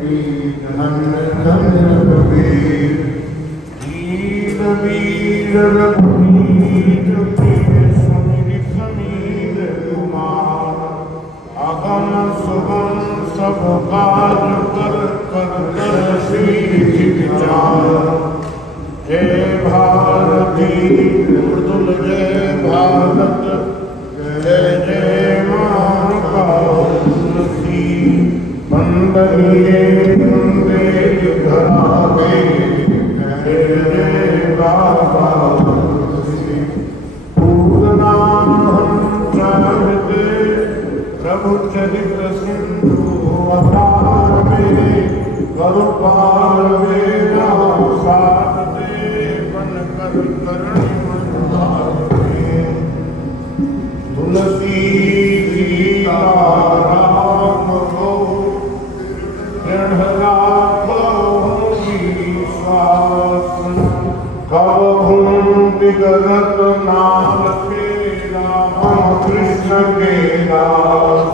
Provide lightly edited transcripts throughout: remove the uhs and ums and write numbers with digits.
धन धन कबीर वीर वीर रघुवीर प्रिय सुमिर समीर कुमार अगम सुगम सब काज कर कर श्री विचार जय भारती मृदुल जय भारत जय जय माता तुलसी बंदनिए बंदे घरावे जय जय बाबा तुलसी पूर्णा हम चाहते प्रभु चरित सिंधु अवतार में करो पार वेला साथ दे बन कर करण तुलसी राम हो विगत नाम के राम कृष्ण के दास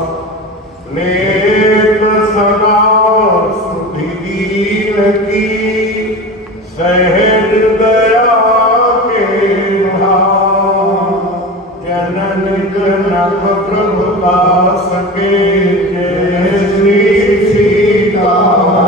नेत सदा सुधीर की सहज दया के भाव जनन जनक प्रभु दास के जय श्री सीताराम।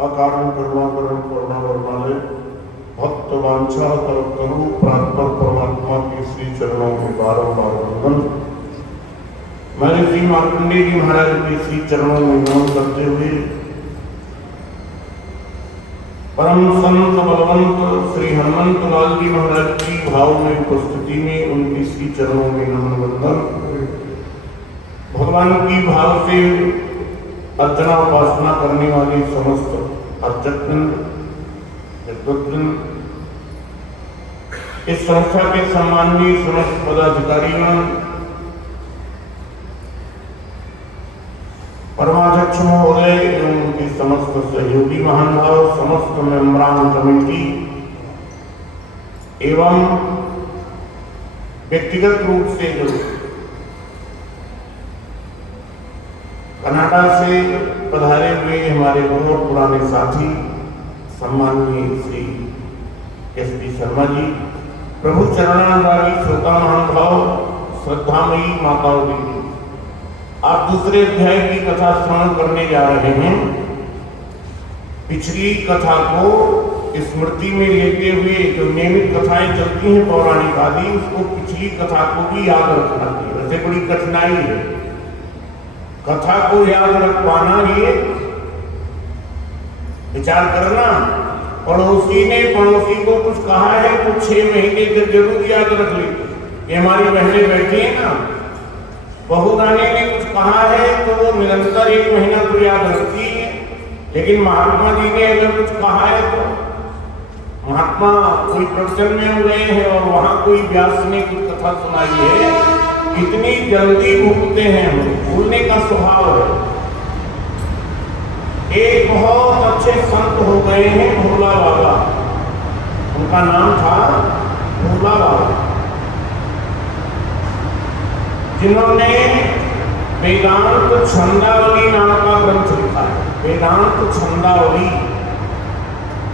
अकारण करुणाकरण करुणा वर्माले भक्त वांछा तनु प्रार्थना परमात्मा के श्री चरणों में बारंबार वंदन। मैंने श्री मार्कंडेय जी महाराज के श्री चरणों में नमन करते हुए परम संत बलवंत श्री हनुमंत लाल जी महाराज की भाव में उपस्थिति में उनकी श्री चरणों में नमन वंदन। भगवान की भाव से अर्चना उपासना करने वाले समस्त अर्चकगण, विद्वद्गण, इस संस्था के सम्माननीय समस्त पदाधिकारीगण, परमाध्यक्ष महोदय एवं उनके समस्त सहयोगी महान भाव, समस्त मेम्बरान कमेटी एवं व्यक्तिगत रूप से जो कनाडा से पधारे हुए हमारे बहुत पुराने साथी सम्माननीय श्री एस.पी. शर्मा जी, प्रभु चरणानुरागी श्रोता महान भाव, श्रद्धामयी माताओं दीदी, आप दूसरे अध्याय की कथा श्रवण करने जा रहे हैं। पिछली कथा को स्मृति में लेते हुए जो नियमित कथाएं चलती हैं पौराणिक आदि, उसको पिछली कथा को भी याद रखना चाहिए। वैसे बड़ी कठिनाई है कथा को याद रख पाना, ये विचार करना। पड़ोसी ने पड़ोसी को कुछ कहा है तो 6 महीने तक जरूर याद रख लेते। ये हमारी बहनें बैठी है ना, बहू रानी ने कुछ कहा है तो वो निरंतर 1 महीना तो याद रखती है। लेकिन महात्मा जी ने अगर कुछ कहा है तो महात्मा कोई प्रवचन में हो गए हैं और वहां कोई व्यास ने कुछ कथा सुनाई है, इतनी जल्दी भूलते हैं, भूलने का स्वभाव है। एक बहुत अच्छे संत हो गए हैं भोला बाबा, उनका नाम था भोला बाबा, जिन्होंने वेदांत छंदावली नाम का ग्रंथ लिखा है। वेदांत छंदावली,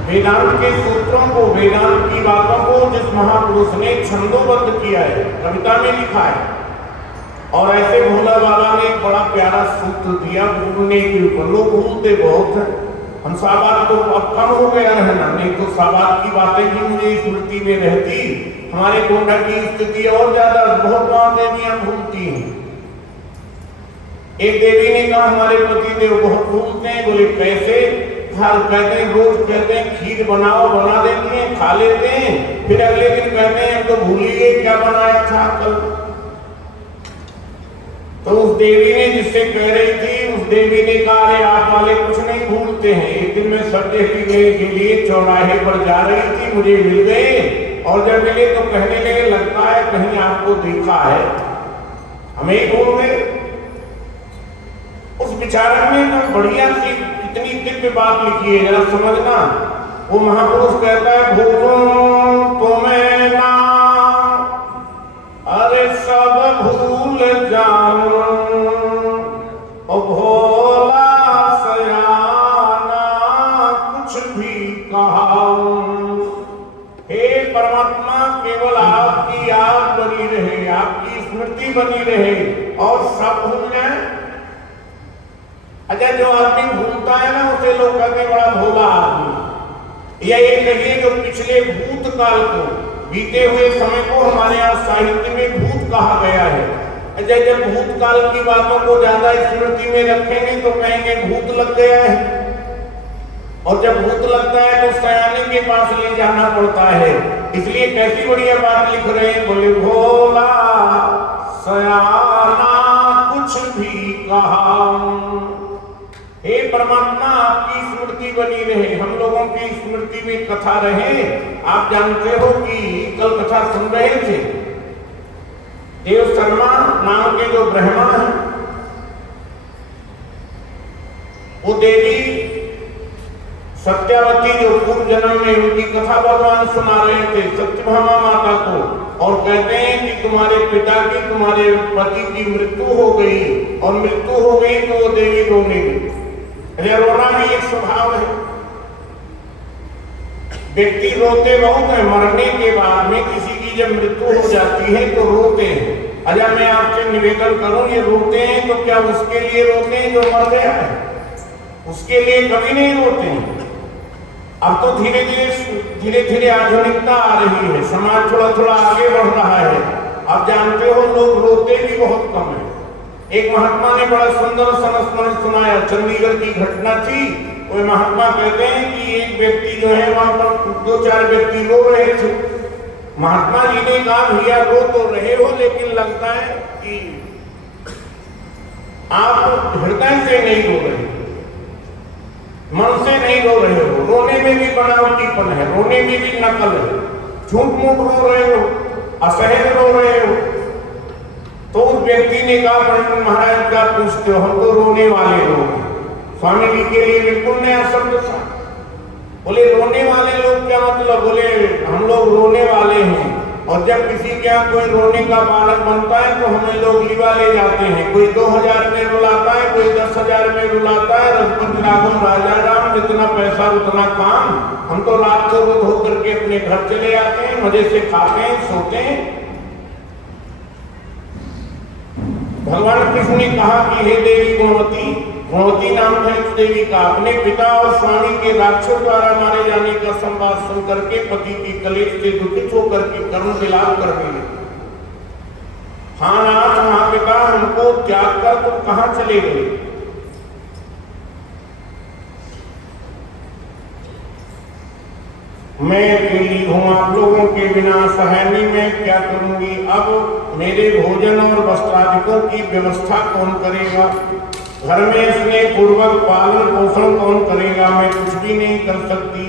वेदांत के सूत्रों को, वेदांत की बातों को जिस महापुरुष ने छंदोबद्ध किया है, कविता में लिखा है। और ऐसे भोला बाबा ने एक बड़ा प्यारा सूत्र दिया भूलने के ऊपर। लोग भूलते बहुत हैं, हम साबात तो अब कम हो गया रहना, नहीं तो साबात की बातें भी मुझे स्मृति में रहती। हमारे गोंडा की स्थिति और ज्यादा, बहुत माँ देवियां भूलती हैं। एक देवी ने कहा हमारे पति देव बहुत भूलते हैं। बोले कैसे? कहते हैं रोज कहते हैं खीर बनाओ, बना देती हैं, खा लेते हैं, फिर अगले दिन कहते हैं तो भूल ही गए क्या बनाया था कल। तो उस देवी ने जिससे कह रही थी, उस देवी ने कहा अरे आप वाले कुछ नहीं भूलते हैं। एक दिन मैं सब्जी पीने के लिए चौराहे पर जा रही थी, मुझे मिल गए और जब मिले तो कहने लगे लगता है कहीं आपको देखा है, हमें भूल गए। उस विचारक ने तो बढ़िया सी इतनी दिव्य बात लिखी है, जरा समझना। वो महापुरुष कहता है भूलूं तुम्हें ना, अरे सब भूल जा स्मृति बनी रहे और सब भूल जाए। अच्छा, जो आदमी भूलता है ना उसे लोग कहते हैं बड़ा भोला आदमी। या ये कहिए जो पिछले भूतकाल को, बीते हुए समय को हमारे यहाँ साहित्य में भूत कहा गया है। जब भूतकाल की बातों को ज्यादा स्मृति में रखेंगे तो कहेंगे भूत लग गया है, और जब भूत लगता है तो सयाने के पास ले जाना पड़ता है। इसलिए कैसी बढ़िया बात लिख रहे हैं, बोले भोला सयाना कुछ भी कहा। हे परमात्मा, आपकी स्मृति बनी रहे, हम लोगों की स्मृति में कथा रहे। आप जानते हो कि कल कथा सुन रहे थे, देव शर्मा नाम के जो ब्रह्मा हैं, वो देवी सत्यावती जो पूर्व जन्म में उनकी कथा भगवान सुना रहे थे सत्यभामा माता को, और कहते हैं कि तुम्हारे पिता की, तुम्हारे पति की मृत्यु हो गई, और मृत्यु हो गई तो वो देवी रोने लगी। रोना भी एक स्वभाव है, व्यक्ति रोते बहुत है। मरने के बाद में किसी की जब मृत्यु हो जाती है तो रोते हैं। अच्छा, मैं आपसे निवेदन करूं, ये रोते हैं तो क्या उसके लिए रोते हैं जो मर गया है? उसके लिए कभी नहीं रोते हैं। अब तो धीरे धीरे आधुनिकता आ रही है, समाज थोड़ा थोड़ा आगे बढ़ रहा है। अब जानते हो लोग रोते भी बहुत कम है। एक महात्मा ने बड़ा सुंदर संस्मरण सुनाया, चंडीगढ़ की घटना थी। वो महात्मा कहते हैं कि एक व्यक्ति जो है वहां पर 2-4 व्यक्ति रो रहे थे। महात्मा जी ने कहा भैया रो तो रहे हो, लेकिन लगता है कि आप हृदय से नहीं रो रहे, मन से नहीं रो रहे हो। रोने में भी बनावटीपन है, रोने में भी नकल है, झूठ मूठ रो रहे हो, असहज रो रहे हो। तो उस व्यक्ति ने कहा पंडित महाराज क्या पूछते हो, हम तो रोने वाले लोग। स्वामी जी के लिए बिल्कुल नया शब्द था। बोले रोने वाले लोग क्या मतलब? बोले हम लोग रोने वाले हैं, और जब किसी के यहाँ कोई रोने का बालक बनता है तो हमें लोग लिवा ले जाते हैं। कोई 2000 में रुलाता है, कोई 10,000 में रुलाता है। रघुपति राघव राजा राम, जितना पैसा उतना काम। हम तो रात को रो धो करके अपने घर चले आते हैं, मजे से खाते हैं, सोते हैं। भगवान कृष्ण ने कहा कि हे देवी गुणवती नाम था इस देवी का, अपने पिता और स्वामी के राक्षस द्वारा मारे जाने का संवाद सुन करके पति की कलेश से दुखित होकर के करुण विलाप करने लगी। हाँ नाथ महापिता, हमको त्याग कर तुम कहां चले गए? मैं अकेली हूँ, आप लोगों के बिना सहनी में क्या करूंगी? अब मेरे भोजन और वस्त्रादिकों की व्यवस्था कौन करेगा? घर में स्नेह पूर्वक पालन पोषण कौन करेगा? मैं कुछ भी नहीं कर सकती।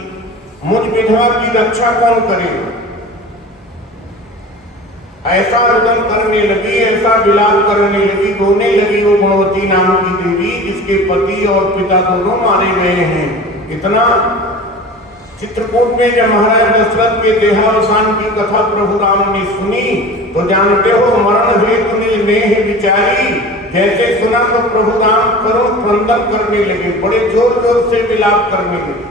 मुझ विधवा की रक्षा कौन करेगा? ऐसा रुदन करने लगी, ऐसा विलाप करने लगी, रोने लगी वो गुणवती नाम की देवी, जिसके पति और पिता दोनों मारे गए हैं। इतना चित्रकूट में जब महाराज दशरथ के देहावसान की कथा प्रभु राम ने सुनी तो जानते हो मरण हेतु नेह विचारी, जैसे सुना तो प्रभु राम करुण क्रंदन करने लगे, बड़े जोर जोर से विलाप करने लगे।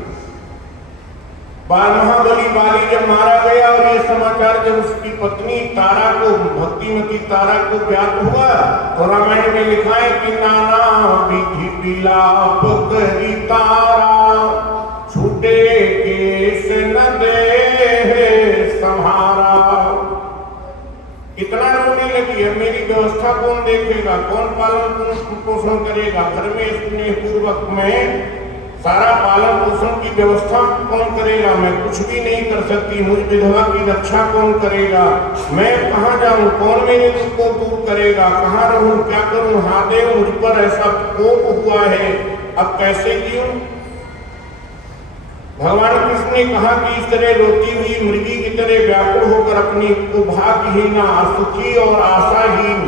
महाबली बाली जब मारा गया और ये समाचार जब उसकी पत्नी तारा को, भक्तिमती तारा को ज्ञात हुआ तो रामायण में लिखा है कि नाना विधि विलाप करी तारा, छूटे केस न दे संहारा। इतना रोने लगी है, मेरी व्यवस्था कौन देखेगा, कौन पालन पोषण करेगा? घर में स्नेह पूर्वक में सारा पालन पोषण की व्यवस्था कौन करेगा? मैं कुछ भी नहीं कर सकती। मुझ विधवा की रक्षा कौन करेगा? मैं कहाँ जाऊं? कौन मेरे दुख को दूर करेगा? कहाँ रहूं? क्या करूं? हाँ देव, मुझ पर ऐसा कोप हुआ है, अब कैसे जीऊं? भगवान कृष्ण ने कहा कि इस तरह रोती हुई मृगी की तरह व्याकुल होकर अपनी को भाग्यहीन, असुखी और आशाहीन,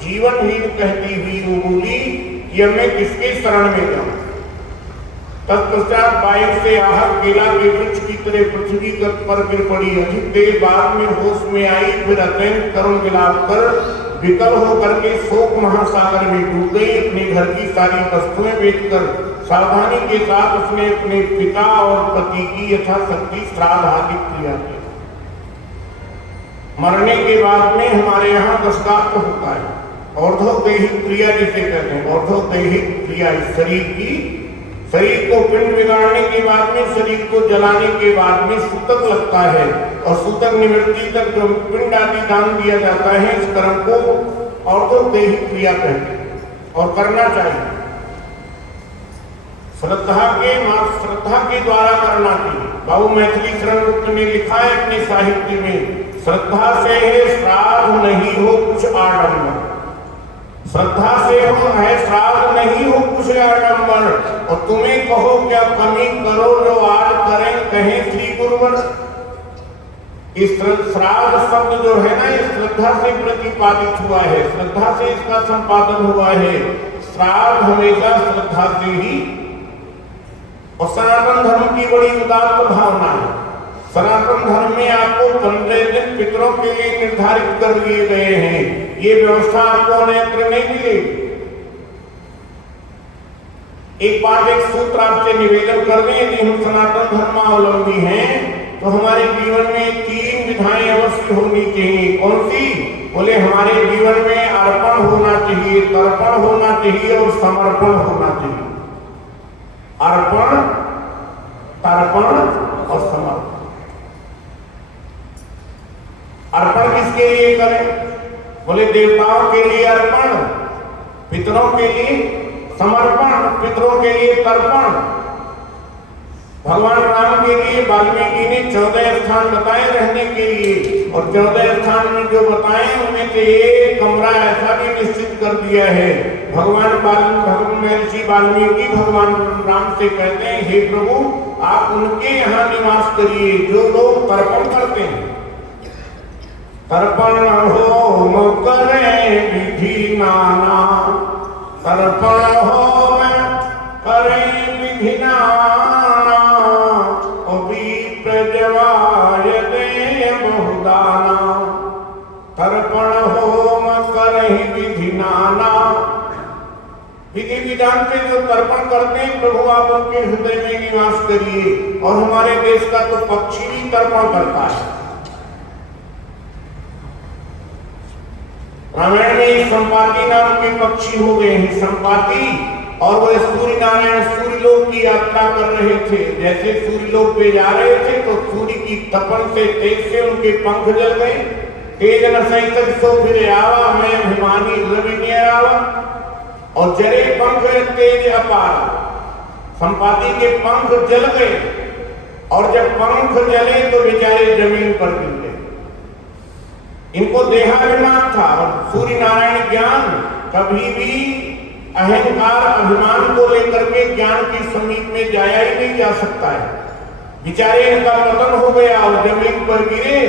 जीवनहीन कहती हुई वो बोली कि अब मैं किसके शरण में जाऊं? तत्पश्चात बाइक से आहत केला के वृक्ष की तरह पृथ्वी पर गिर पड़ी। अधिक देर बाद में होश में आई, फिर अत्यंत करुण विलाप कर विकल होकर के शोक महासागर में डूब गई। अपने घर की सारी वस्तुएं बेचकर सावधानी के साथ उसने अपने पिता और पति की यथाशक्ति श्राद्ध आदि किया। मरने के बाद में हमारे यहाँ दशगात्र होता है। और्ध्वदैहिक क्रिया जिसे कहते हैं, और्ध्वदैहिक क्रिया शरीर को पिंड बिगाड़ने के बाद में, शरीर को जलाने के बाद में सूतक लगता है और सूतक निवृत्ति तक जो पिंड आदि दान दिया जाता है, इस कर्म को और्ध्वदैहिक क्रिया कहते हैं और करना चाहिए। श्रद्धा के द्वारा करना चाहिए। बाबू मैथिली शरण गुप्त ने लिखा है अपने साहित्य में, श्रद्धा से है श्राद्ध नहीं हो कुछ आडंबर। श्रद्धा से है श्राद्ध नहीं हो कुछ आडंबर, और तुम्हें कहो क्या कमी करो जो आज करें कहें श्री गुरुवर। इस श्राद्ध शब्द जो है ना, ये श्रद्धा से प्रतिपादित हुआ है, श्रद्धा से इसका संपादन हुआ है। श्राद्ध हमेशा श्रद्धा से ही, और सनातन धर्म की बड़ी उदात्त भावना है। सनातन धर्म में आपको 15 दिन पितरों के लिए निर्धारित कर दिए गए हैं। ये व्यवस्था आपको अन्यत्र नहीं मिलेगी। एक बात, एक सूत्र आपसे निवेदन कर दें, यदि हम सनातन धर्मावलंबी हैं तो हमारे जीवन में 3 विधाएं अवश्य होनी चाहिए। कौन सी? बोले हमारे जीवन में अर्पण होना चाहिए, तर्पण होना चाहिए और समर्पण होना चाहिए। अर्पण, तर्पण और समर्पण। अर्पण किसके लिए करें? बोले देवताओं के लिए अर्पण, पितरों के लिए समर्पण, पितरों के लिए तर्पण। भगवान राम के लिए वाल्मीकि ने 14 स्थान बताए रहने के लिए, और 14 स्थान में जो बताए उनमें से एक कमरा ऐसा भी निश्चित कर दिया है। भगवान महर्षि वाल्मीकि भगवान राम से कहते हैं, हे प्रभु आप उनके यहाँ निवास करिए जो लोग तर्पण करते हैं। तर्पण होम करें विधि नाना, तर्पण होम करें विधि नाना, प्रजवाय दे बहुदाना। तर्पण होम करहि विधि नाना। विधि विधान से जो तर्पण करते हैं, प्रभु आप उनके हृदय में निवास करिए। और हमारे देश का तो पक्षी भी तर्पण करता है। रामायण में संपाति नाम के पक्षी हो गए हैं, संपाति, और वह सूर्य नारायण सूर्यलोक की यात्रा कर रहे थे। जैसे सूर्यलोक पे जा रहे थे तो सूर्य की तपन से, तेज से उनके पंख जल गए। तेज न सही तक सो फिर आवा, मैं अभिमानी रवि आवा, और जरे पंख तेज अपार। संपाति के पंख जल गए, और जब पंख जले तो बेचारे जमीन पर गिर गए। इनको देहाभिमान था, और सूर्य नारायण ज्ञान कभी भी अहंकार अभिमान को लेकर के ज्ञान की समीप में जाया ही नहीं जा सकता है। बेचारे इनका पतन हो गया और जमीन पर गिरे,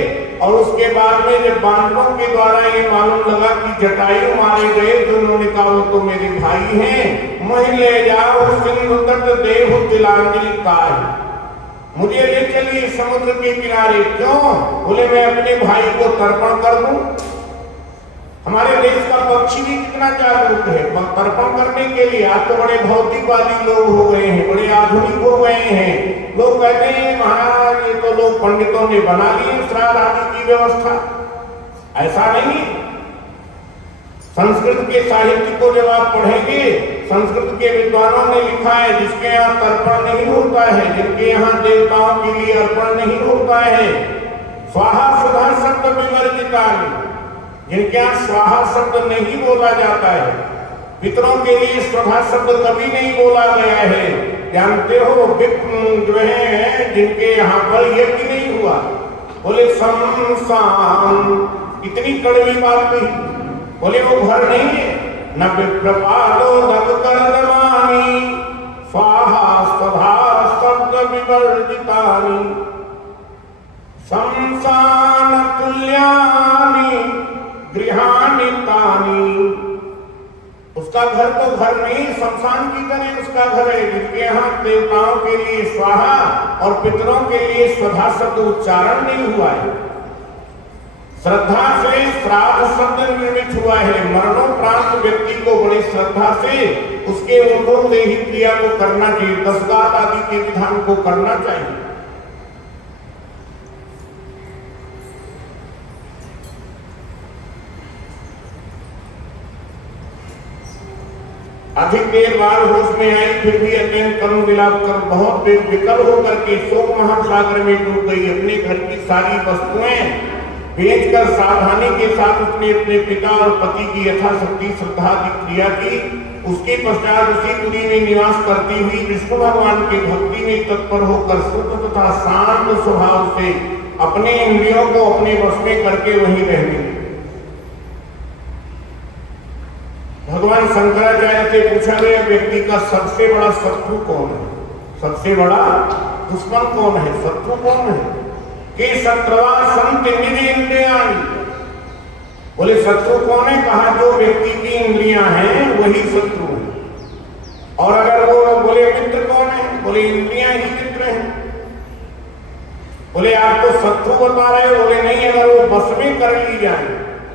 और उसके बाद में जब बानरों के द्वारा ये मालूम लगा कि जटायु मारे गए, तो उन्होंने कहा वो तो मेरे भाई हैं, मुझे ले जाओ सिंधु तट देव तिलांजलि काय, मुझे ले चलिए समुद्र के किनारे। क्यों? बोले मैं अपने भाई को तर्पण कर दूं। हमारे देश का पक्षी भी कितना जागरूक है तर्पण करने के लिए। आज तो बड़े भौतिकवादी लोग हो गए हैं, बड़े आधुनिक हो गए हैं। लोग कहते हैं महाराज ये तो लोग पंडितों ने बना ली श्राद्ध आदि की व्यवस्था। ऐसा नहीं। संस्कृत के साहित्य को जब आप पढ़ेंगे, संस्कृत के विद्वानों ने लिखा है जिसके यहाँ तर्पण नहीं होता है, जिनके यहाँ देवताओं के लिए अर्पण नहीं होता है, स्वाहा सुधा शब्द विवर्जिता, जिनके यहाँ स्वाहा शब्द नहीं बोला जाता है, पितरों के लिए स्वधा शब्द कभी नहीं बोला गया है। जानते हो विप्र जो है जिनके यहाँ पर यज्ञ नहीं हुआ, बोले शमशान, इतनी कड़वी बात कही। बोले वो घर नहीं है, न विप्रपालो नव कर्दमानी, स्वाहा स्वधा शब्द विवर्जितानि, शमशान तुल्यानि गृहाणि तानि। उसका घर तो घर नहीं, शमशान की तरह उसका घर है, जिनके यहाँ देवताओं के लिए स्वाहा और पितरों के लिए स्वधा शब्द उच्चारण नहीं हुआ है। श्रद्धा से श्राद्ध शब्द निर्मित हुआ है। मरणोपरांत व्यक्ति को बड़ी श्रद्धा से उसके ऊर्ध्वदेही क्रिया को करना चाहिए, दशगात आदि के विधान को करना चाहिए। अधिक देर बाद होश में आई, फिर भी अत्यंत करुण विलाप कर बहुत विकल होकर के शोक महासागर में डूब गई। अपने घर की सारी वस्तुएं बेचकर सावधानी के साथ उसने अपने पिता और पति की यथाशक्ति श्रद्धा की क्रिया की। उसके पश्चात उसी पुरी में निवास करती हुई विष्णु भगवान के भक्ति में तत्पर होकर शुद्ध तथा शांत स्वभाव से अपने इंद्रियों को अपने वश में करके वहीं रहने लगी। भगवान शंकराचार्य से पूछा गया, व्यक्ति का सबसे बड़ा शत्रु कौन है? सबसे बड़ा दुश्मन कौन है? शत्रु कौन है? कि शत्रुवा संत निधि इंद्रियाणि। बोले शत्रु कौन है? कहा जो व्यक्ति की इंद्रियां हैं वही शत्रु है। और अगर वो बोले मित्र कौन है? बोले इंद्रियां ही मित्र हैं। बोले आप तो शत्रु बता रहे हो। बोले नहीं, अगर वो बस में कर ली जाए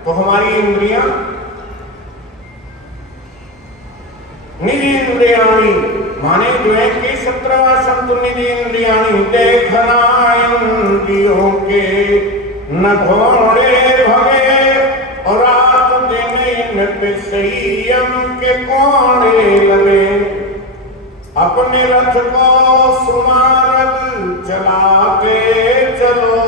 तो हमारी इंद्रियां निधि इंद्रियाणि माने जो है कि शत्रुवा संत निधि इंद्रियाणि। देखना इंद्रियों के न घोड़े भगे और रात दिन इन पे संयम के कोड़े लगे। अपने रथ को सुमारग चलाते चलो,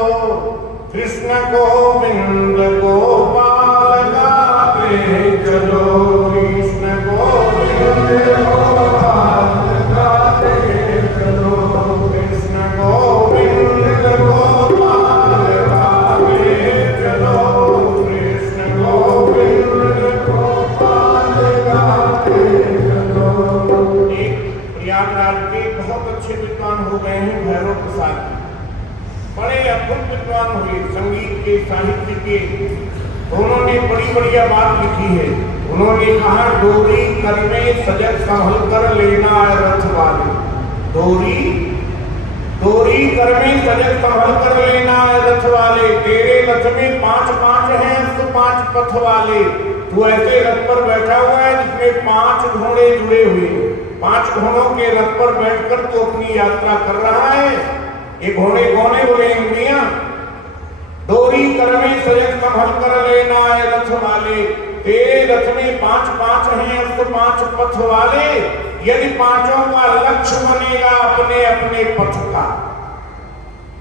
कृष्ण गोविंद गोपाल गाते चलो। कृष्ण गोविंद गोपाल गाते चलो, कृष्ण गोविंद गोपाल गाते चलो, कृष्ण गोविंद गोपाल गाते चलो। प्रयागराज के बहुत अच्छे विद्वान हो गए हैं भैरव प्रसाद, बड़े अद्भुत विद्वान हुए संगीत के साहित्य के। उन्होंने बड़ी बढ़िया बात लिखी है। उन्होंने कहा डोरी कर में सजग संभल कर लेना रथ वाले। डोरी कर में सजग संभल कर लेना रथ वाले। तेरे रथ में 5 हैं तो 5 पथ वाले। तू ऐसे रथ पर बैठा हुआ है जिसमें 5 घोड़े जुड़े हुए। 5 घोड़ों के रथ पर बैठकर तू अपनी यात्रा कर रहा है। ये घोड़े कौन है? बोले इंद्रियां। डोरी कर में सजग संभल कर लेना रथ वाले। तेरे रथ में 5 हैं तो 5 पथ वाले। यदि 5 का लक्ष्य बनेगा अपने अपने पथ का।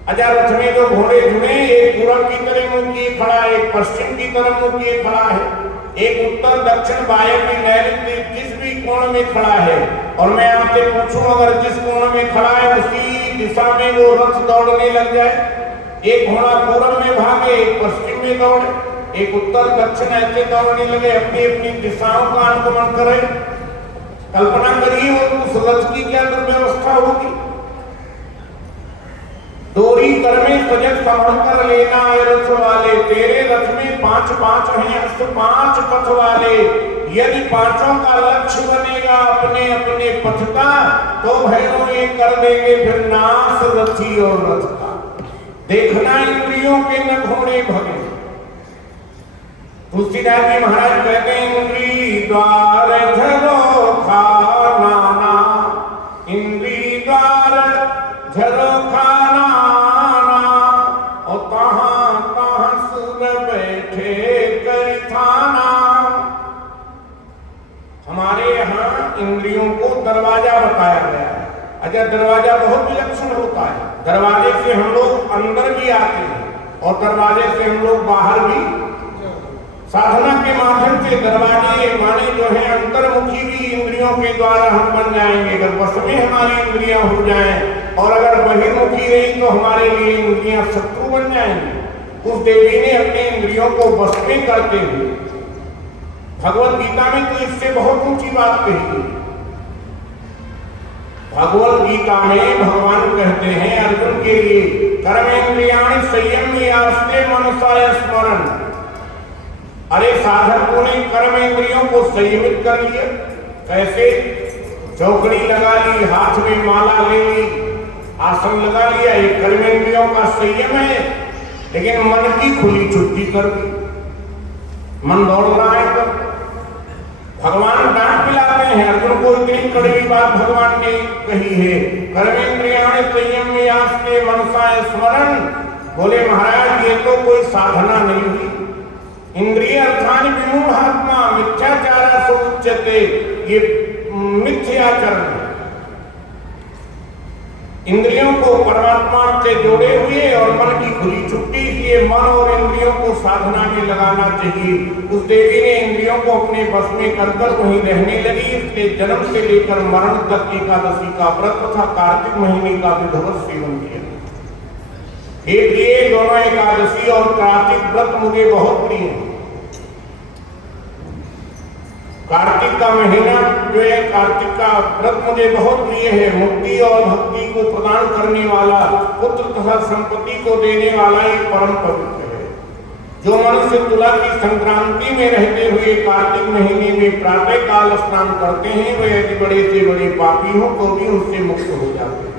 अजा रथ में जो घोड़े जुड़े, एक पूरब की तरफ मुंह किए खड़ा है, एक पश्चिम की तरफ मुंह किए खड़ा है, एक उत्तर दक्षिण वायव्य नैऋत्य जिस भी कोण में खड़ा है। और मैं आपसे पूछूं, अगर जिस कोण में खड़ा है उसी दिशा में वो रथ दौड़ने लग जाए, एक घोड़ा पूरब में भागे, एक पश्चिम में दौड़े, एक उत्तर दक्षिण ऐसे दौड़ने लगे, अपनी अपनी दिशाओं का अनुगमन करे, कल्पना करिए उस रथ की क्या दुर्व्यवस्था होगी। डोरी कर में सजग संभल कर लेना रथ वाले। तेरे रथ में 5 हैं तो 5 पथ वाले। यदि 5 का लक्ष्य बनेगा अपने अपने पथ का तो भैरव ये कर देंगे फिर नाश रथी और रथ का। देखना इंद्रियों के न घोड़े भगे। तुलसीदास जी महाराज कहते हैं, इंद्री द्वार झरो खाना, इंद्री द्वार झरो खाना, और तहां तहां सुर बैठे कई थाना। हमारे यहाँ इंद्रियों को दरवाजा बताया गया है। अच्छा, दरवाजा बहुत विलक्षण होता है। दरवाजे से हम लोग अंदर भी आते हैं और दरवाजे से हम लोग बाहर भी। साधना के माध्यम से दरवाजे माने जो है अंतर्मुखी भी इंद्रियों के द्वारा हम बन जाएंगे। अगर बस में हमारी इंद्रियां हो जाएं और अगर बहिर्मुखी रही तो हमारे लिए इंद्रियां शत्रु बन जाएंगी। उस देवी ने अपने इंद्रियों को बस में करते हुए भगवत गीता में तो इससे बहुत ऊंची बात कही। भगवत गीता में भगवान कहते हैं अर्जुन के लिए, कर्मेंद्रियाणि संयम्यास्ते मनसाय स्मरण। अरे साधकों ने कर्मेंद्रियों को संयमित कर लिया। कैसे? चौकड़ी लगा ली, हाथ में माला ले ली, आसन लगा लिया, ये कर्मेंद्रियों का संयम है। लेकिन मन की खुली छुट्टी कर दी, मन दौड़ रहा है। तो भगवान डांट पिलाते हैं अर्जुन को। इतनी कड़वी बात भगवान ने कही है, कर्मेंद्रियाणि संयम्यास्ते मनसाय स्मरण। बोले महाराज ये तो कोई साधना नहीं हुई। इंद्रिय अर्थानि विमूढ़ात्मा मिथ्याचारा सो उच्यते। ये मिथ्याचरण है। इंद्रियों को परमात्मा से जोड़े हुए और मन की खुली छुट्टी, इसलिए मन और इंद्रियों को साधना में लगाना चाहिए। उस देवी ने इंद्रियों को अपने बस में कर वहीं रहने लगी, इसलिए जन्म से लेकर मरण तक एकादशी का व्रत तथा कार्तिक महीने का विधिवत सेवन किया। हे प्रिय, दोनों एकादशी और कार्तिक व्रत मुझे बहुत प्रिय है। कार्तिक का महीना जो है, कार्तिक का व्रत मुझे बहुत प्रिय है। मुक्ति और भक्ति को प्रदान करने वाला, पुत्र तथा संपत्ति को देने वाला एक परम पवित्र है। जो मनुष्य तुला की संक्रांति में रहते हुए कार्तिक महीने में प्रातः काल स्नान करते हैं, वे यदि बड़े से बड़े पापी हो तो भी उससे मुक्त हो जाते हैं।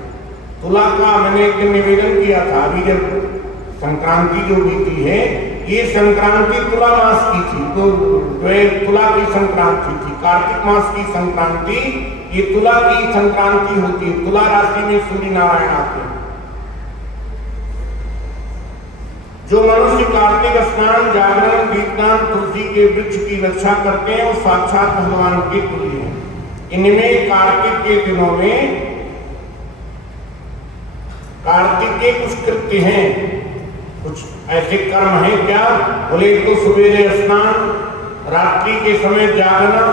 तुला का मैंने एक दिन निवेदन किया था, अभी जब संक्रांति जो बीती है, ये संक्रांति तुला मास की थी, तो तुला की संक्रांति थी। कार्तिक मास की संक्रांति ये तुला की संक्रांति होती है। तुला राशि में सूर्य नारायण आते हैं। जो मनुष्य कार्तिक स्नान, जागरण, दीपदान, तुलसी के वृक्ष की रक्षा करते हैं, वो साक्षात भगवान के तुल्य हैं। इनमें कार्तिक के दिनों में कार्तिक के कुछ कृत्य हैं, कुछ ऐसे कर्म है क्या? बोले तो सवेरे स्नान, रात्रि के समय जागना,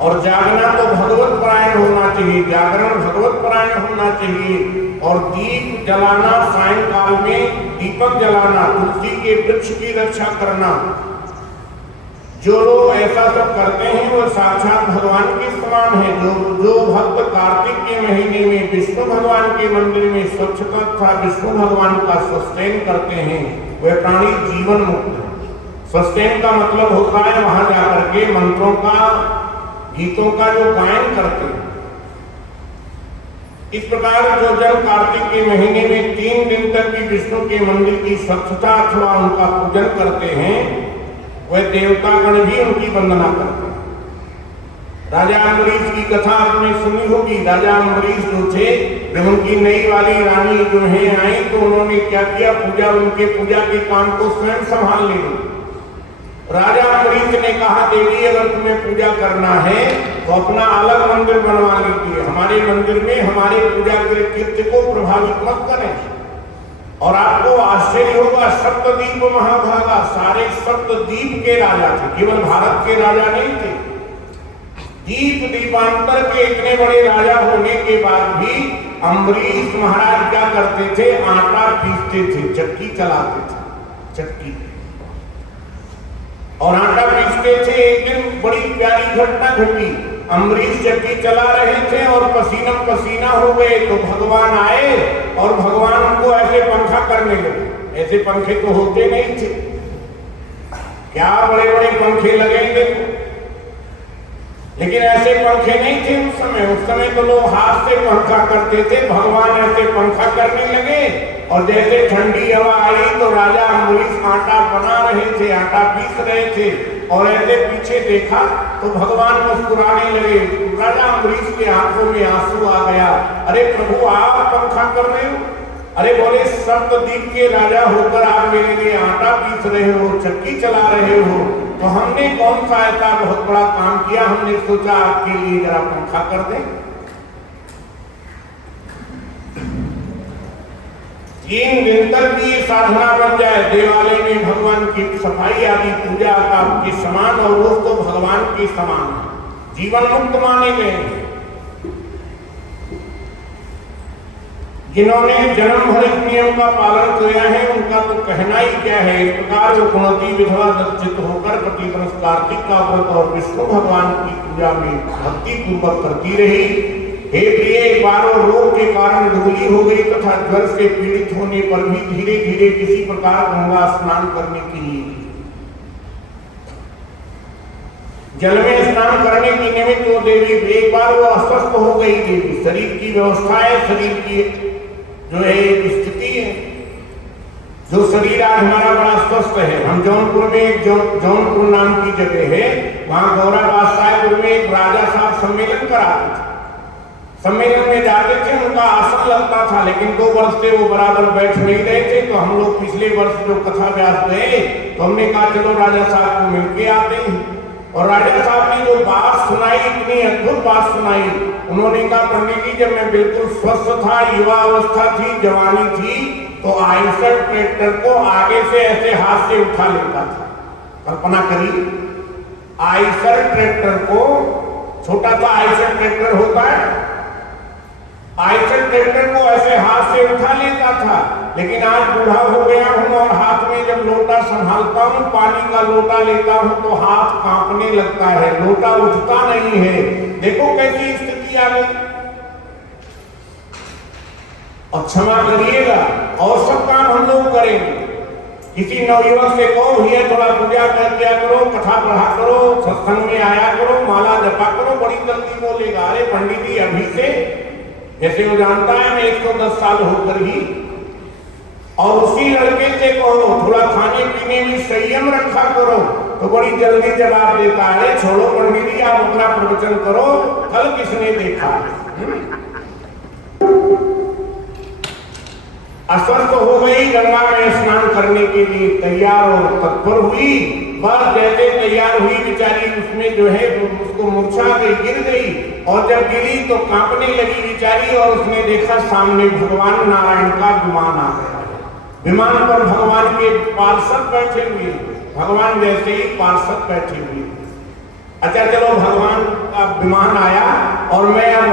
और जागना तो भगवत परायण होना चाहिए, जागरण भगवत परायण होना चाहिए। और दीप जलाना, सायंकाल में दीपक जलाना, तुलसी के वृक्ष की रक्षा करना। जो लोग ऐसा सब करते हैं वो साक्षात भगवान के समान है। जो भक्त कार्तिक के महीने में विष्णु भगवान के मंदिर में स्वच्छता तथा विष्णु भगवान का सस्टेन करते हैं, वह प्राणी जीवन मुक्त है। सस्टेन का मतलब होता है वहां जाकर के मंत्रों का, गीतों का जो गायन करते हैं। इस प्रकार जो जन कार्तिक के महीने में 3 दिन तक भी विष्णु के मंदिर की स्वच्छता अथवा उनका पूजन करते हैं, वह देवतागण भी उनकी वंदना करते हैं। राजा अम्बरीश की कथा आपने सुनी होगी। राजा अम्बरीश जो थे, जब उनकी नई वाली रानी जो है आई, तो उन्होंने क्या किया, पूजा, उनके पूजा के काम को स्वयं संभाल ले। राजा अम्बरीश ने कहा, देवी अगर तुम्हें पूजा करना है तो अपना अलग मंदिर बनवा लीजिए, हमारे मंदिर में हमारे पूजा के कृत्य को प्रभावित मत करें। और आपको आश्चर्य होगा, सप्तद्वीप महाभागा, सारे सप्तद्वीप के राजा थे, केवल भारत के राजा नहीं थे। द्वीप दीपांतर के इतने बड़े राजा होने के बाद भी अम्बरीश महाराज क्या करते थे, आटा पीसते थे, चक्की चलाते थे, चक्की, और आटा पीसते थे। एक दिन बड़ी प्यारी घटना घटी। अम्बरीश चक्की चला रहे थे और पसीना पसीना हो गए, तो भगवान आए और भगवान उनको ऐसे पंखा करने लगे। ऐसे पंखे तो होते नहीं थे, क्या बड़े बड़े पंखे लगे देखो, लेकिन ऐसे पंखे नहीं थे उस समय। उस समय तो लोग हाथ से पंखा करते थे, भगवान ऐसे पंखा करने लगे। और जैसे ठंडी हवा आई तो राजा अम्बरीश आटा बना रहे थे, आटा पीस रहे थे, और ऐसे पीछे देखा तो भगवान मुस्कुराने लगे। राजा अम्बरीश के आंखों में आंसू आ गया। अरे प्रभु, आप पंखा कर रहे हो? अरे बोले, सप्तद्वीप के राजा होकर आप मेरे लिए आटा पीस रहे हो, चक्की चला रहे हो, तो हमने कौन सा ऐसा बहुत बड़ा काम किया, हमने सोचा आपके लिए जरा पंखा कर दें। 3 दिन तक भी ये साधना बन जाए, देवालय में भगवान की सफाई आदि पूजा का के समान, और वो तो भगवान के समान जीवन मुक्त माने गए हैं। जिन्होंने जन्म भर इस नियम का पालन किया है उनका तो कहना ही क्या है। इस प्रकार वो कुंती विधवा दक्षित होकर प्रतिवर्ष कार्तिक का व्रत और विष्णु भगवान की पूजा में भक्ति पूर्वक करती रही। हे प्रिय, एक बार वो रोग के कारण दुबली हो गई तथा ज्वर से पीड़ित होने पर भी धीरे धीरे किसी प्रकार गंगा स्नान करने के लिए जल में स्नान करने की निमित्त वो देवी, एक बार वो अस्वस्थ हो गई देवी। शरीर की व्यवस्था है, शरीर की जो है स्थिति है, जो शरीर आज हमारा बड़ा स्वस्थ है। हम जौनपुर में एक जौनपुर नाम की जगह है, वहां गौरा बादशाहपुर में एक राजा साहब सम्मेलन कराते थे। सम्मेलन में जाते थे, उनका आसन लगता था, लेकिन 2 वर्ष से वो बराबर बैठ नहीं रहे थे। तो हम लोग पिछले वर्ष जो कथा व्यास गए तो हमने कहा चलो राजा साहब को मिलके आते हैं। और राजा साहब ने जो बात सुनाई, इतनी अद्भुत बात सुनाई, उन्होंने कहा पंडित जी जब मैं बिल्कुल स्वस्थ था, युवा अवस्था थी, जवानी थी, तो आइसर ट्रैक्टर को आगे से ऐसे हाथ से उठा लेता था। कल्पना करिए, आइसर ट्रैक्टर को, छोटा सा आइसर ट्रैक्टर होता है, आइसर ट्रैक्टर को ऐसे हाथ से उठा लेता था। लेकिन आज बूढ़ा हो गया हूं और हाथ में जब लोटा संभालता हूं, पानी का लोटा लेता हूं, तो हाथ कांपने लगता है, लोटा उठता नहीं है। देखो कैसी स्थिति आ गई। और क्षमा करिएगा, और सब काम हम लोग करेंगे। किसी नवयुवक से कहो भैया थोड़ा पूजा कर दिया करो, कथा पढ़ा करो, सत्संग में आया करो, माला जपा करो, बड़ी जल्दी बोलेगा अरे पंडित जी अभी से, जैसे वो जानता है मैं 110 साल होकर ही। और उसी लड़के से कहो थोड़ा खाने पीने में संयम रखा करो, तो बड़ी जल्दी जवाब देता है छोड़ो पंडित जी आप अपना प्रवचन करो, कल किसने देखा। अस्वस्थ हो गई, गंगा में स्नान करने के लिए तैयार और तत्पर हुई। बस जैसे तैयार हुई बेचारी, उसमें जो है उसको मूर्छा गई, गिर गई। और जब गिरी तो कांपने लगी बेचारी, और उसने देखा सामने भगवान नारायण का विमान आ गया। विमान पर भगवान के पार्षद बैठे हुए, भगवान जैसे ही पार्षद बैठे हुए। अच्छा चलो भगवान का विमान आया, और मैं अब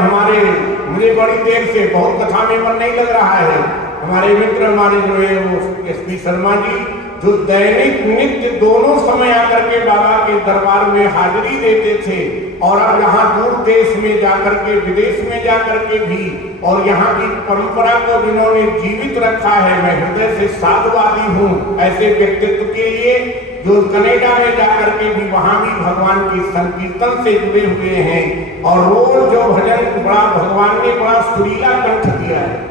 मुझे बड़ी देर से बहुत कथा में मन नहीं लग रहा है। हमारे मित्र हमारे जो है वो एसपी शर्मा जी, जो दैनिक नित्य दोनों समय आकर के बाबा के दरबार में हाजिरी देते थे, और अब यहाँ दूर देश में जाकर के, विदेश में जाकर के भी, और यहाँ की परंपरा को जिन्होंने जीवित रखा है, मैं हृदय से साधुवादी हूँ ऐसे व्यक्तित्व के लिए, जो कनाडा में जाकर के भी वहां भी भगवान की संकीर्तन से जुड़े हुए हैं। और रोज जो भजन बड़ा भगवान ने बड़ा सुरीला कंठ दिया है,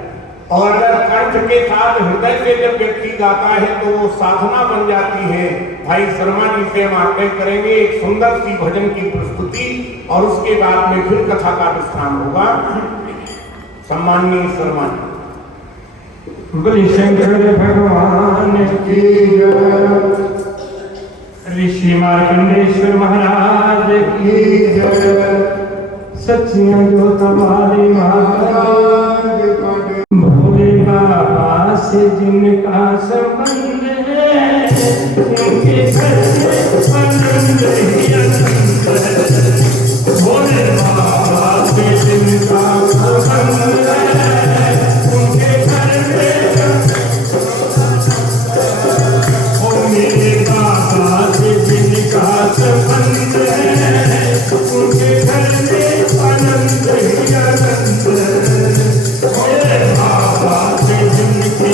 और अगर कंठ के साथ हृदय से जब व्यक्ति गाता है तो वो साधना बन जाती है। भाई शर्मा जी से हम आग्रह करेंगे एक सुंदर सी भजन की प्रस्तुति, और उसके बाद में फिर कथा का विश्राम होगा। सम्माननीय शर्मा बोले शंकर भगवान की जय, ऋषि मार्कंडेश्वर महाराज की जय, सच्चियां जो तवारी महाराज भोले बाबा से जिनका संबंध है, उनके घर में आनंद ही आनंद है। भोले बाबा से जिनका संबंध है, उनके घर में मेरे बाबा से जिनका संबंध है, उनके घर में आनंद ही आनंद है। मेरे बाबा से जिनके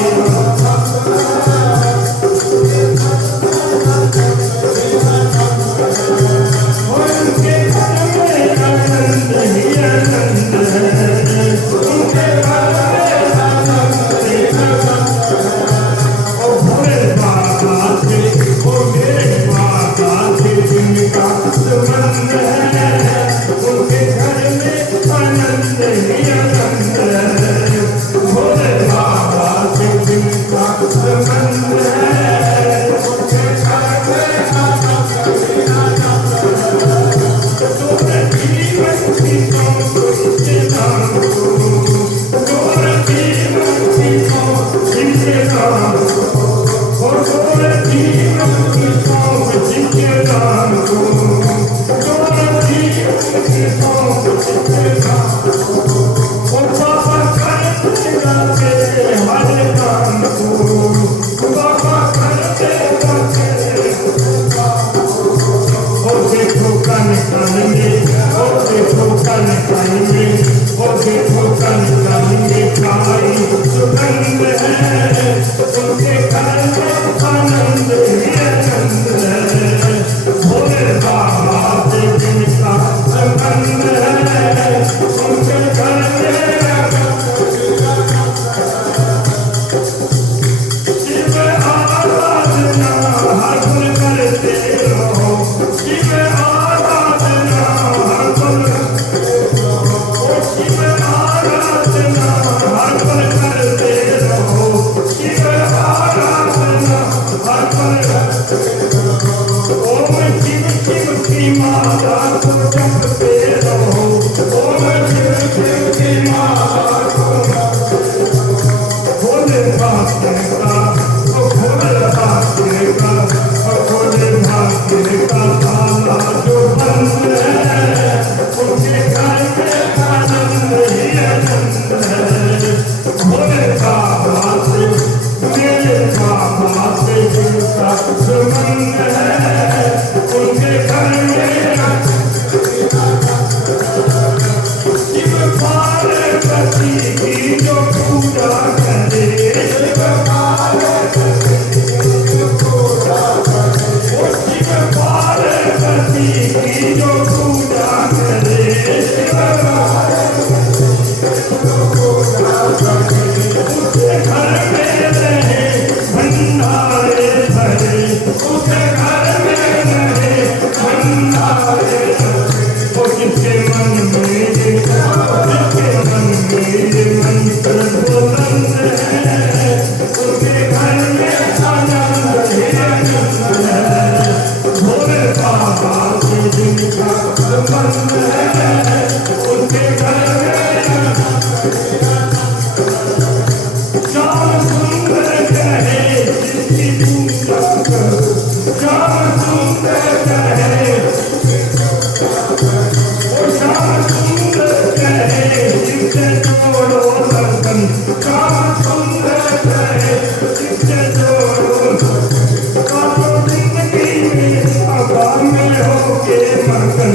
उनके घर में आनंद ही आनंद है। उनके घर में आनंद ही आनंद है। ओ भोले बाबा से, ओ मेरे बाबा से जिनका संबंध है, उनके घर में आनंद ही आनंद है। भोले बाबा से जिनका संबंध है, उनके घर में आनंद ही आनंद है। तोरे जीवन की मौत के नाम को, तोरे जीवन की मौत जिनके नाम को, और तोरे जीवन की मौत जिनके नाम को, तोरे जीवन की मौत जिनके नाम को, और बाबा करते जाते हर काम को, बाबा करते जाते और देखो कन कन में, और देखो कन कन में, और देखो कन कन में खाई सुगंध है। उनके घर में आनंद ही आनंद है। भोले बाबा से जिनका संबंध है, उनके घर में आनंद ही आनंद है। शिव आराधना हर गुण करते रहो, शिव आराधना हर गुण करते रहो, शिव आराधना हर गुण करते रहो, शिव आराधना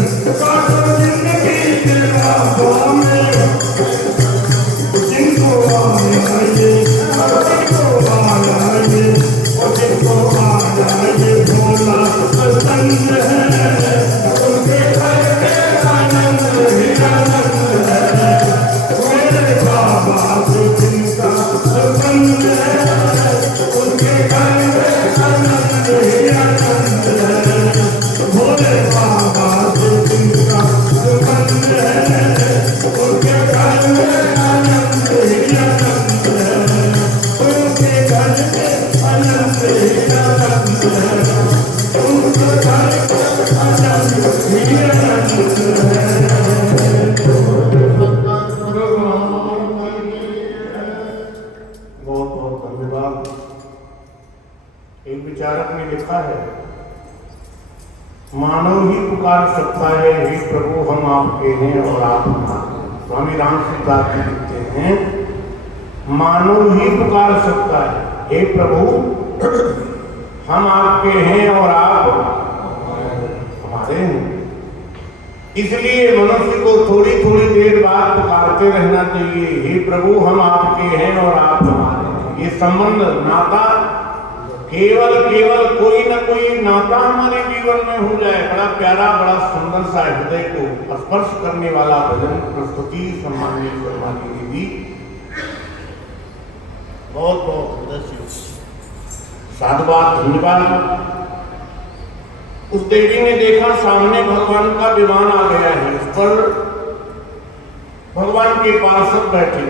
काटो जिंदगी के राहों में जिनको आने आए जिनको आने आए जिनको आने आए भोला पसंद है उनके घर में आनंद ही आनंद है मेरे बाबा से जिनका संबंध है उनके घर में आनंद ही आनंद है भोले बाबा से जिनका संबंध है उनके घर में आनंद ही आनंद है उनके घर में आनंद ही आनंद है उनके घर में आनंद ही आनंद है। बहुत बहुत धन्यवाद। एक विचारक ने लिखा है, मानव ही पुकार सकता है हे प्रभु हम आपके हैं और आप हमारे। स्वामी राम सिद्धार्थ जी लिखते हैं, मानव ही पुकार सकता है हे प्रभु हम आपके हैं और आप हमारे हैं। इसलिए मनुष्य को थोड़ी थोड़ी देर बाद पुकारते रहना चाहिए, हे प्रभु हम आपके हैं और आप हमारे हैं। ये संबंध नाता केवल कोई ना कोई नाता हमारे जीवन में हो जाए। बड़ा प्यारा बड़ा सुंदर सा हृदय को स्पर्श करने वाला भजन प्रस्तुति सम्माननीय शर्मा जी ने दी। बहुत बहुत हृदय से साधुवाद धन्यवाद। उस देवी ने देखा सामने भगवान का विमान आ गया है, उस पर भगवान के पार्षद बैठे,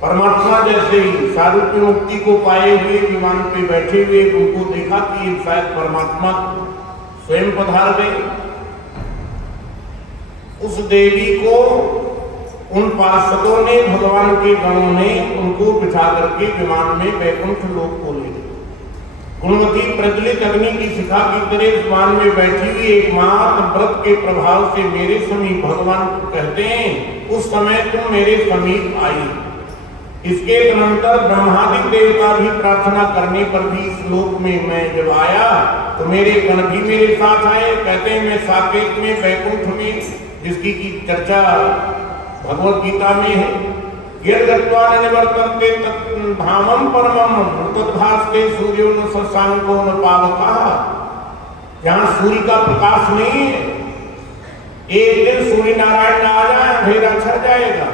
परमात्मा जैसे ही साधु की मुक्ति को पाए हुए विमान पे बैठे हुए उनको देखा कि शायद परमात्मा स्वयं पधार गए। उस देवी को उन पार्षदों ने भगवान के गणों ने उनको बिठा करके विमान में वैकुंठ लोक को ले गए। गुणवती प्रज्वलित अग्नि की शिखा की तरह विमान में बैठी हुई एकमात्र व्रत के प्रभाव से मेरे समीप भगवान कहते हैं उस समय तुम मेरे समीप आई। इसके तदनंतर ब्रह्मादि देवता भी प्रार्थना करने पर भी इस लोक में मैं जब आया तो मेरे गण भी मेरे साथ आए। कहते हैं मैं साकेत में वैकुंठ में जिसकी की चर्चा भगवत गीता में है, यद्गत्वा न निवर्तन्ते धामं परमं तद्भासते सूर्यो न शशांको न पावकः। जहाँ सूर्य का प्रकाश नहीं है, एक दिन सूर्य नारायण आ जाए अंधेरा छा जाएगा,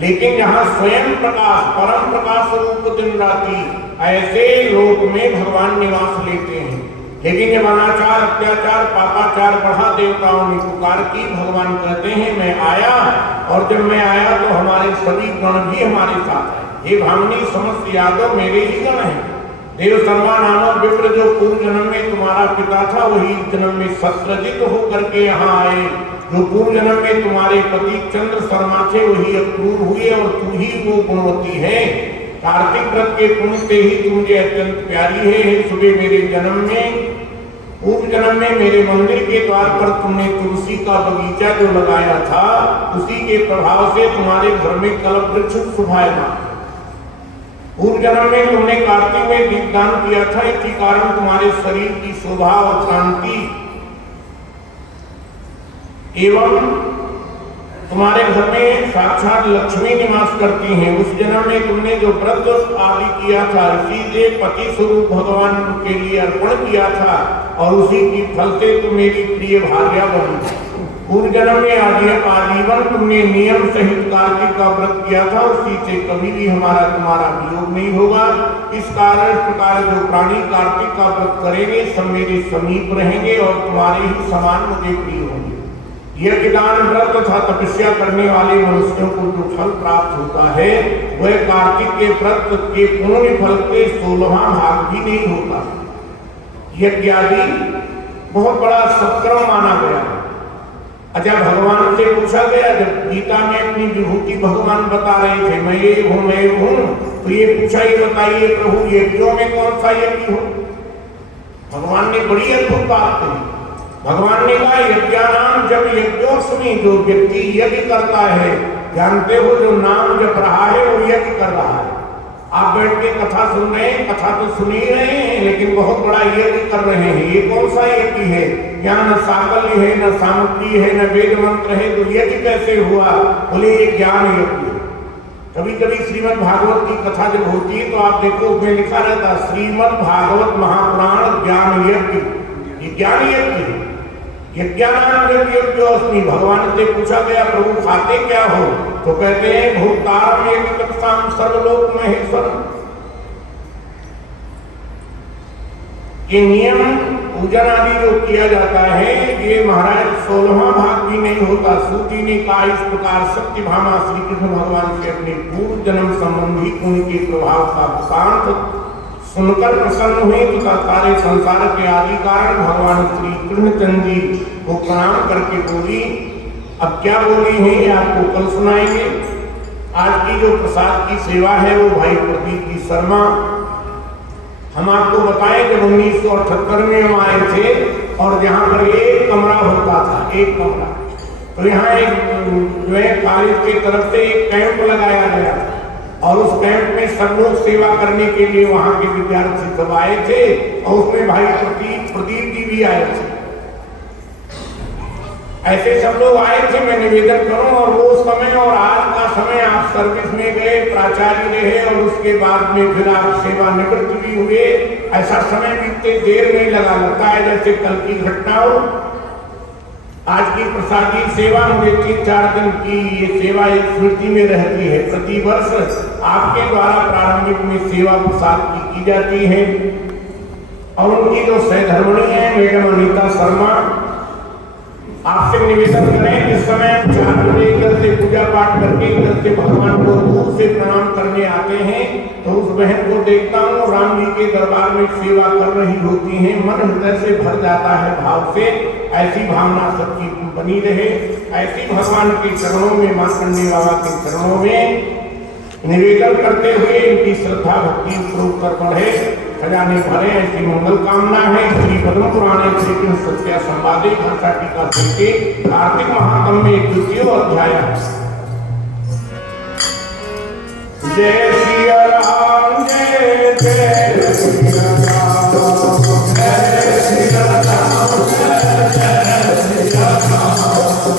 लेकिन जहाँ स्वयं प्रकाश परम प्रकाश रूप दिन राति ऐसे लोक में भगवान निवास लेते हैं। लेकिन जब अनाचार अत्याचार पापाचार बढ़ा देवताओं ने पुकार की, भगवान कहते हैं मैं आया, और जब मैं आया तो हमारे सभी गण भी हमारे साथ है। ये भामनी समस्त यादव मेरे ही गण हैं। देव शर्मा नामक विप्र जो पूर्व जन्म में तुम्हारा पिता था वही जन्म में सत्रजित होकर के यहाँ आए। जो पूर्व जन्म में तुम्हारे पति चंद्र शर्मा थे वही अक्रूर हुए और तू ही वो गुणवती है। कार्तिक व्रत के पुण्य से ही तुम मुझे अत्यंत प्यारी है। सुबह मेरे जन्म में पूर्व जन्म में मेरे मंदिर के द्वार पर तुमने तुलसी का बगीचा जो लगाया था उसी के प्रभाव से तुम्हारे घर में कल्प वृक्ष शोभायमान। पूर्व जन्म में तुमने कार्तिक में दीपदान किया था, इसी कारण तुम्हारे शरीर की शोभा और कांति एवं तुम्हारे घर में साक्षात लक्ष्मी निवास करती हैं। उस जन्म में तुमने जो व्रत आदि किया था इसी पति स्वरूप भगवान के लिए अर्पण किया था और उसी की फल से तुम मेरी प्रिय भार्या बनी। पूर्व जन्म में आजीवन तुमने नियम सहित कार्तिक का व्रत किया था, उसी से कभी भी हमारा तुम्हारा वियोग नहीं होगा। इस प्रकार जो प्राणी कार्तिक का व्रत करेंगे सब मेरे समीप रहेंगे और तुम्हारे ही समान मुझे प्रिय होंगे। यज्ञ दान व्रत तथा तपस्या करने वाले मनुष्यों को जो फल प्राप्त होता है वह कार्तिक के व्रत के पूर्ण फल के 16वां भाग भी नहीं होता। यज्ञ आदि बहुत बड़ा सत्कर्म माना गया। अच्छा, भगवान से पूछा गया, जब गीता में अपनी विभूति भगवान बता रहे थे मैं ये हूँ, तो ये पूछा ये बताइए प्रभु यज्ञों में कौन सा यज्ञ हो? भगवान ने बड़ी अद्भुत बात कही। भगवान ने कहा यज्ञानाम जब यज्ञोस्मि, जो व्यक्ति यज्ञ करता है जानते हो जो नाम जप रहा है वो यज्ञ कर रहा है। आप बैठ के कथा सुन रहे हैं, कथा तो सुन ही रहे हैं, लेकिन बहुत बड़ा यज्ञ कर रहे हैं। ये कौन सा यज्ञ है? यहाँ न साकल्य है, न सामग्री है, न वेद मंत्र है, तो यज्ञ कैसे हुआ? बोले ये ज्ञान यज्ञ। कभी कभी श्रीमद् भागवत की कथा जब होती है तो आप देखो उसमें लिखा रहता श्रीमद् भागवत महापुराण ज्ञान यज्ञ। ये ज्ञान यज्ञ है। यज्ञानाम यज्ञोऽस्मि। भगवान से पूछा गया प्रभु खाते क्या हो? तो कहते हैं भूतारम एकतक्षाम सर्वलोक महेश्वरम। ये नियम पूजन आदि जो किया जाता है ये महाराज 16वां भाग भी नहीं होता। सूती ने कहा इस प्रकार सत्यभामा श्री कृष्ण भगवान से अपने पूर्व जन्म संबंधी उनके प्रभाव का वृतांत सुनकर प्रसन्न हुए तथा सारे संसार के आदि कारण भगवान श्री कृष्णचंद्र जी को प्रणाम करके बोली। अब क्या बोली है ये आपको कल सुनाएंगे। आज की जो प्रसाद की सेवा है वो भाई प्रदीप जी शर्मा। हम आपको बताएं जब 1978 में हम आए थे और जहाँ पर एक कमरा होता था, एक कमरा, तो यहाँ एक जो है कॉलेज की तरफ से एक कैंप लगाया गया था और उस कैंप में सब लोग सेवा करने के लिए वहाँ के विद्यार्थी सब आए थे और उसमें भाई प्रदीप जी भी आए थे। ऐसे सब लोग आए थे। मैं निवेदन करूं और वो समय और आज का समय आप सर्विस में गए, प्राचार्य रहे और उसके बाद में फिर आप सेवानिवृत्त भी हुए। ऐसा समय बीतते देर नहीं लगा, लगता है जैसे कल की घटना हो। आज की प्रसादी सेवा मुझे 3-4 दिन की ये सेवा एक स्मृति में रहती है। प्रतिवर्ष आपके द्वारा प्रारंभिक में सेवा प्रसाद की जाती है और उनकी जो सहधर्मिणी है मैडम अनीता शर्मा, आपसे निवेदन करें इस समय 4 बजे इधर से पूजा पाठ करके इधर से भगवान को दूर से प्रणाम करने आते हैं तो उस बहन को देखता हूँ राम जी के दरबार में सेवा कर रही होती हैं। मन हृदय से भर जाता है भाव से। ऐसी भावना सबकी बनी रहे। ऐसी भगवान के चरणों में, मार्कंडेय बाबा के चरणों में निवेदन करते हुए इनकी श्रद्धा भक्ति उत्तर बढ़े, खजाने भरे, ऐसी मंगल कामना है। श्री पद्म पुराण श्री कृष्ण सत्या संवादे भाषा टीका के कार्तिक महात्म में 2 अध्याय। जय श्री राम जय जय श्री राम जय श्री राम जय श्री राम जय श्री राम जय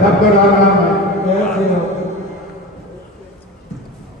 सबको राम राम।